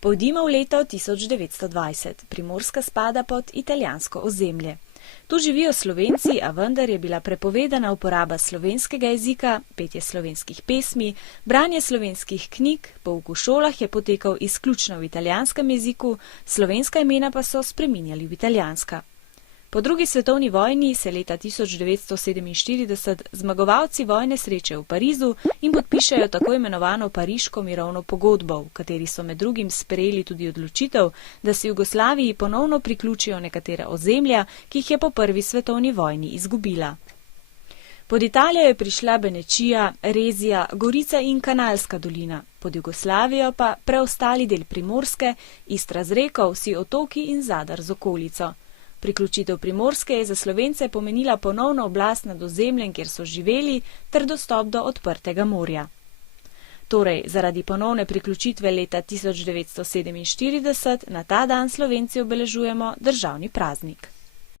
Pojdimo v leto 1920. Primorska spada pod italijansko ozemlje. Tu živijo Slovenci, a vendar je bila prepovedana uporaba slovenskega jezika, petje slovenskih pesmi, branje slovenskih knjig, pouk v šolah je potekal izključno v italijanskem jeziku, slovenska imena pa so spreminjali v italijanska. Po drugi svetovni vojni se leta 1947 zmagovalci vojne srečajo v Parizu in podpišejo tako imenovano Pariško mirovno pogodbo, v kateri so med drugim sprejeli tudi odločitev, da se Jugoslaviji ponovno priključijo nekatera ozemlja, ki jih je po prvi svetovni vojni izgubila. Pod Italijo je prišla Benečija, Rezija, Gorica in Kanalska dolina, pod Jugoslavijo pa preostali del Primorske, Istra z reko, vsi otoki in Zadar z okolico. Priključitev Primorske je za Slovence pomenila ponovno oblast nad ozemljem, kjer so živeli, ter dostop do odprtega morja. Torej, zaradi ponovne priključitve leta 1947 na ta dan Slovenci obeležujemo državni praznik.